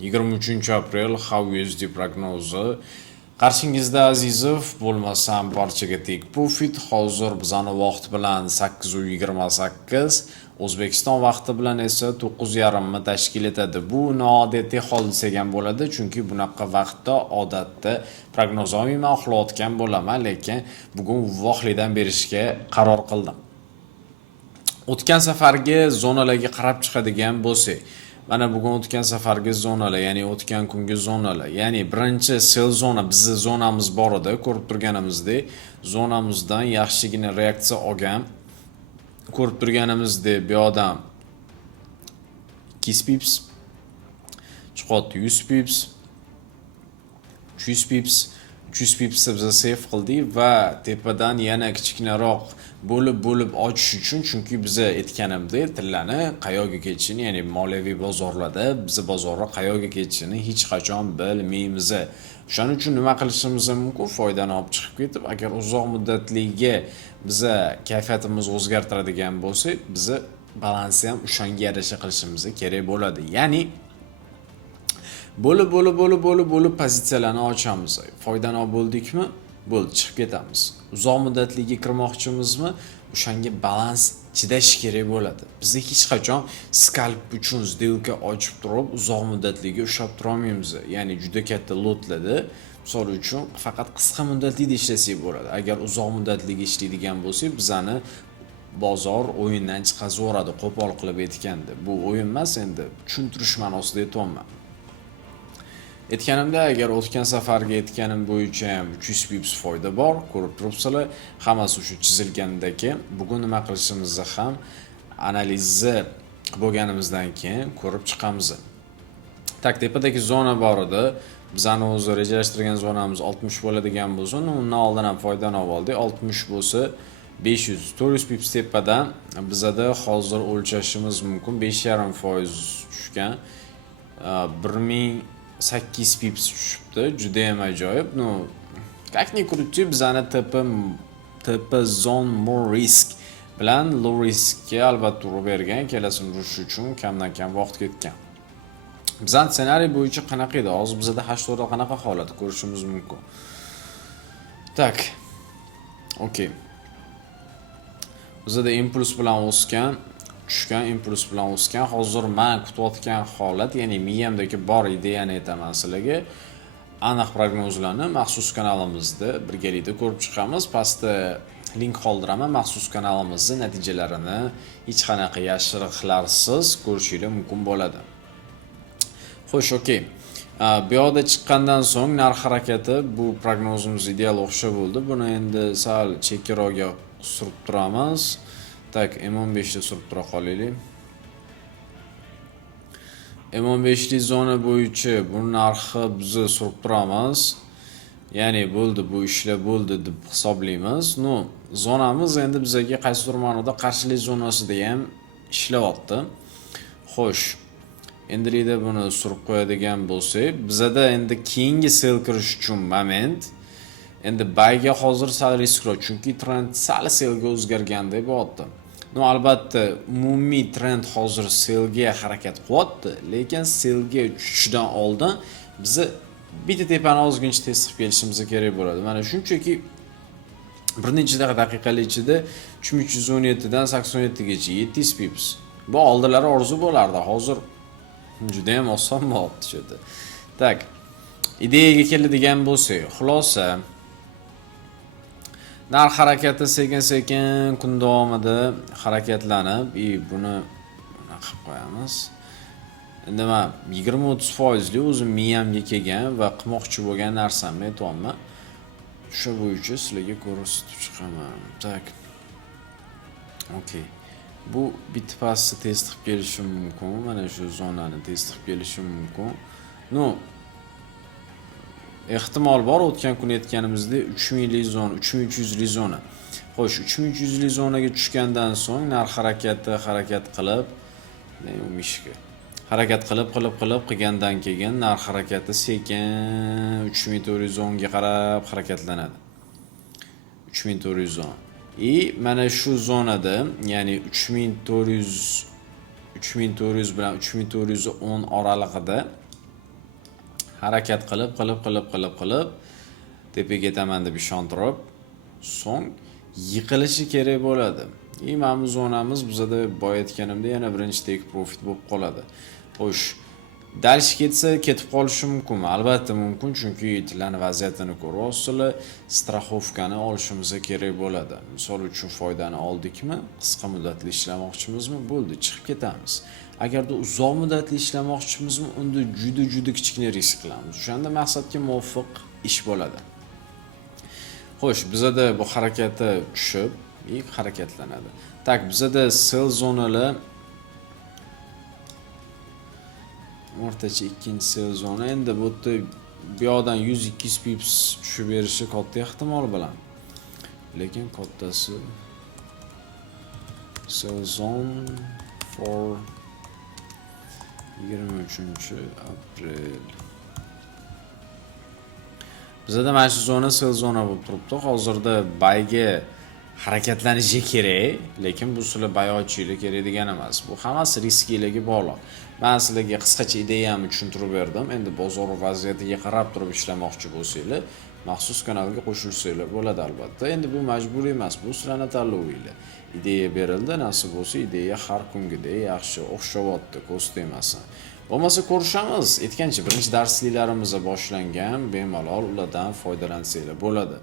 23 aprel How USD prognozi. Qarshingizda Azizov, bo'lmasam barchaga tek profit. Hozir bizani vaqt bilan 8:28, O'zbekiston vaqti bilan esa 9:30 tashkil etadi. Bu noodatiy hodisa ham bo'ladi, chunki bunaqa vaqtda odatda prognozoviy qilayotgan bo'laman, lekin bugun vohlidan berishga qaror qildim. O'tgan safargi zonalarga qarab chiqadigan bo'lsak, mana bugun o'tgan safargi zonalar, ya'ni o'tgan kungi zonalar, ya'ni birinchi sell zona bizning zonamiz bor edi, ko'rib turganimizdek, zonamizdan yaxshigina reaksiya olgan. Ko'rib turganimizdek, bu yoqdan 200 pips, chiqyapti 100 pips, 300 pips, 300 pips biz save qildik va tepadan yana kichikroq bo'lib ochish uchun, chunki biz aytganimdek, tillani qayoqqa ketishini, ya'ni moliyaviy bozorlarda biz bozorga qayoqqa ketishini hech qachon bilmaymiz. Shuning uchun nima qilishimiz mumkin? Foydani olib chiqib ketib, agar uzoq muddatliga biz kayfiyatimizni o'zgartiradigan bo'lsak, biz balansni ham o'shanga yarasha qilishimiz kerak bo'ladi. Ya'ni bo'lib pozitsiyalarni ochamiz. Foydani olib bo'ldikmi? Bo'ldi, chiqib ketamiz. Uzoq muddatliga kirmoqchimizmi? O'shanga balans chidash kerak bo'ladi. Biz hech qachon skalp uchun сделка ochib turib, uzoq muddatliga ushlab tura olmaymiz. Ya'ni juda katta lotlarda, misol uchun, faqat qisqa muddatliga ishlasak bo'ladi. Agar uzoq muddatliga ishlaydigan bo'lsak, bizani bozor o'yindan chiqazaveradi, qo'pol qilib aytganda. Bu o'yin emas, endi tushuntirish ma'nosida aytyapman. Aytganimda, agar o'tgan safarga aytganim bo'yicha ham 300 pips foyda bor, ko'rib turibsizlar, hammasi shu chizilgandagi. Bugun nima qilishimizni ham analizni bo'lganimizdan keyin ko'rib chiqamiz. Tak, tepadagi zona bor edi. Bizani o'zi rejalashtirgan zonamiz 60 bo'ladigan bo'lsa, undan oldin ham foydani oldik. 60 bo'lsa 500, 400 pips tepadan bizada hozir o'lchashimiz mumkin. 5,5% tushgan. 1800 pips tushibdi, juda ham ajoyib. Как ни крути, bizani tipi zone more risk bilan low riskga albatta urib bergan, kelasini urish uchun kamdan kam vaqt ketgan. Bizning ssenariy bo'yicha qanaqa edi? Hozir bizda hashtorda qanaqa holat ko'rishimiz mumkin. Tak. Okay. Bizda impuls bilan o'sgan, tushgan, impuls bilan o'sgan. Hozir men kutayotgan holat, ya'ni miyamdagi bor ideyani aytaman sizlarga. Aniq prognozlarni maxsus kanalimizda birgalikda ko'rib chiqamiz. Pastda link qoldiraman, maxsus kanalimizning natijalarini hech qanaqa yashiriqlarsiz ko'rishingiz mumkin bo'ladi. Xo'sh, okey. Bu yoqda chiqqandan so'ng narx harakati bu prognozimiz ideal o'xshab bo'ldi. Buni endi sal chekkaroqga surib turamiz. Tak, M15 da surib tura qolaylik. M15 lik zona bo'yicha bu narxi biz surib turamiz. Ya'ni bo'ldi, bu ishlar bo'ldi deb hisoblaymiz. Zonamiz endi bizga qaysidir ma'noda qarshilik zonasida ham ishlayapti. Xo'sh, endilikda buni surib qo'yadigan bo'lsak, bizda endi keyingi sell kirish uchun moment. Endi buyga hozir sal riskroq, chunki trend sal sellga o'zgargandek bo'lyapti. Albatta, umumiy trend hozir sellga harakat qilyapti, lekin sellga tushishdan oldin biz bitta tepani ozgincha test qilib kelishimiz kerak bo'ladi. Mana shunchaki bir necha daqiqalar ichida 3317 dan 87 gacha 700 pips. Bu oldilari orzu bo'lardi. Hozir juda ham oson bo'lyapti shunda. Tak. Ideyaga keladigan bo'lsak, xulosa narx harakati sekin-sekin kun davomida harakatlanib, buni qilib qo'yamiz. Endi men 20-30% lik o'zim miyamga kelgan va qilmoqchi bo'lgan narsamni aytyapman. Shu bo'yicha sizlarga ko'rsatib chiqaman. Tak. Okay. Bu bitta pastni test qilib kelishim mumkin. Mana shu zonani test qilib kelishim mumkin. Ehtimol bor, o'tgan kun aytganimizda 3000 lik zona, 3300 lik zona. Xo'sh, 3300 lik zonaga tushgandan so'ng narx harakat qilib, harakat qilib qilgandan keyin narx harakati sekin 3410 ga qarab harakatlanadi. 3410. Mana shu zonada, ya'ni 3400 bilan 3410 oralig'ida harakat qilib tepaga ketaman deb ishontirib, so'ng yiqilishi kerak bo'ladi. Mana bu zonamiz bizada boya aytganimda yana birinchi take profit bo'lib qoladi. Xo'sh, dalish ketsa ketib qolishi mumkinmi? Albatta mumkin, chunki tillarning vaziyatini ko'ryapsizlar, strafovkani olishimiz kerak bo'ladi. Misol uchun foydani oldikmi, qisqa muddatli ishlamoqchimizmi, bo'ldi, chiqib ketamiz. Agarda uzoq muddatli ishlamoqchimizmi, unda juda kichkina risk qilamiz. O'shanda maqsadga muvofiq ish bo'ladi. Xo'sh, bizada bu harakati tushib, harakatlanadi. Tak, bizada sell zonalar o'rtacha ikkinchi sell zona. Endi bu yerda bu yoqdan 100-200 pips tushib berishi katta ehtimol bilan. Lekin kattasi sell zone for 23-aprel. Bizada mana shu zona sell zona bo'lib turibdi. Hozirda buyga harakatlanishi kerak, lekin bu sizlar buy ochishinglar kerak degani emas. Bu hammasi risklarga bog'liq. Men sizlarga qisqacha ideyamni tushuntirib berdim. Endi bozor vaziyatiga qarab turib ishlamoqchi bo'lsanglar, maxsus kanalga qo'shilsanglar bo'ladi albatta. Endi bu majburiy emas, bu sizlarning tanlovinglar. Ideya berildi, nasib bo'lsa ideya har kungidek yaxshi o'xshavyapti, ko'z tegmasin. Bo'lmasa ko'rishamiz. Aytgancha birinchi darsliklarimiz boshlangan, bemalol ulardan foydalansanglar bo'ladi.